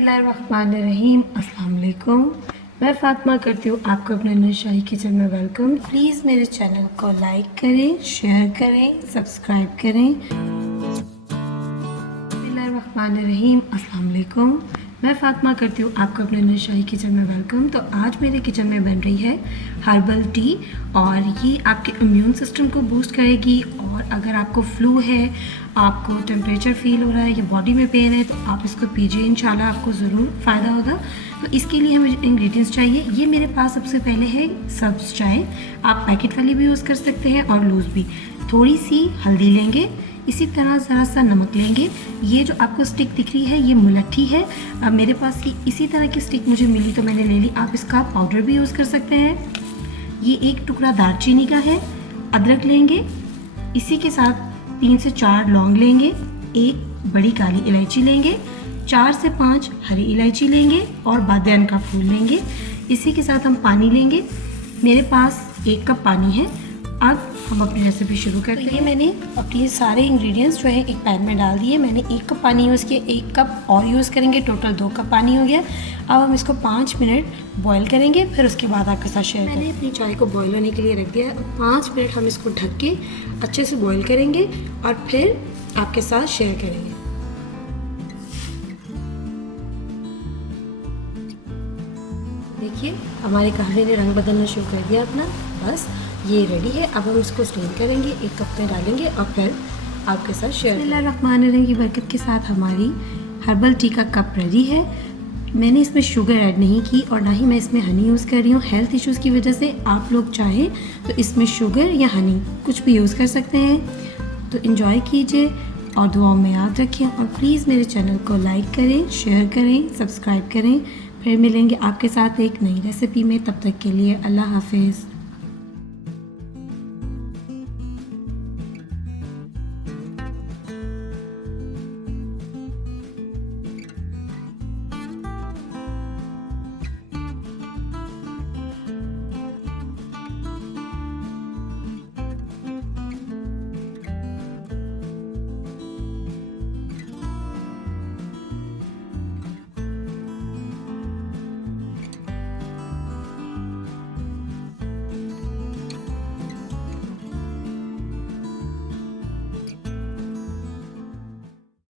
बिस्मिल्लाहिर्रहमानिर्रहीम। अस्सलाम वालेकुम। मैं फ़ातिमा करती हूँ आपको अपने नशाई किचन में वेलकम। प्लीज़ मेरे चैनल को लाइक करें, शेयर करें, सब्सक्राइब करें। बिस्मिल्लाहिर्रहमानिर्रहीम। अस्सलाम वालेकुम। मैं फ़ातिमा करती हूँ आपको अपने नशाई किचन में वेलकम। तो आज मेरे किचन में बन रही है हर्बल टी और ये आपके इम्यून सिस्टम को बूस्ट करेगी। और अगर आपको फ्लू है, आपको टेम्परेचर फ़ील हो रहा है या बॉडी में पेन है, तो आप इसको पीजिए, इंशाल्लाह आपको ज़रूर फ़ायदा होगा। तो इसके लिए हमें इंग्रेडिएंट्स चाहिए। ये मेरे पास सबसे पहले है सब्ज़ चाय। आप पैकेट वाली भी यूज़ कर सकते हैं और लूज़ भी। थोड़ी सी हल्दी लेंगे, इसी तरह ज़रा सा नमक लेंगे। ये जो आपको स्टिक दिख रही है ये मुलट्ठी है। अब मेरे पास की इसी तरह की स्टिक मुझे मिली तो मैंने ले ली। आप इसका पाउडर भी यूज़ कर सकते हैं। ये एक टुकड़ा दालचीनी का है। अदरक लेंगे, इसी के साथ 3 से 4 लौंग लेंगे, एक बड़ी काली इलायची लेंगे, 4 से 5 हरी इलायची लेंगे और बादियान का फूल लेंगे। इसी के साथ हम पानी लेंगे। मेरे पास 1 कप पानी है। अब हम अपनी रेसिपी शुरू करते हैं। मैंने अपने सारे इंग्रेडिएंट्स जो है एक पैन में डाल दिए। मैंने 1 कप पानी यूज़ किया, 1 कप और यूज़ करेंगे, टोटल 2 कप पानी हो गया। अब हम इसको 5 मिनट बॉईल करेंगे, फिर उसके बाद आपके साथ शेयर करेंगे। मैंने अपनी चाय को बॉईल होने के लिए रख दिया है। 5 मिनट हम इसको ढक के अच्छे से बॉईल करेंगे और फिर आपके साथ शेयर करेंगे। देखिए हमारे कहवे ने रंग बदलना शुरू कर दिया अपना। बस ये रेडी है। अब हम इसको स्टीम करेंगे, 1 कप में डालेंगे और फिर आपके साथ शेयर। बिस्मिल्लाहिर्रहमानिर्रहीम की बरकत के साथ हमारी हर्बल टी का कप रेडी है। मैंने इसमें शुगर ऐड नहीं की और ना ही मैं इसमें हनी यूज़ कर रही हूँ। हेल्थ इश्यूज़ की वजह से आप लोग चाहें तो इसमें शुगर या हनी कुछ भी यूज़ कर सकते हैं। तो इन्जॉय कीजिए और दुआओं में याद रखें और प्लीज़ मेरे चैनल को लाइक करें, शेयर करें, सब्सक्राइब करें। फिर मिलेंगे आपके साथ एक नई रेसिपी में। तब तक के लिए अल्लाह हाफिज़।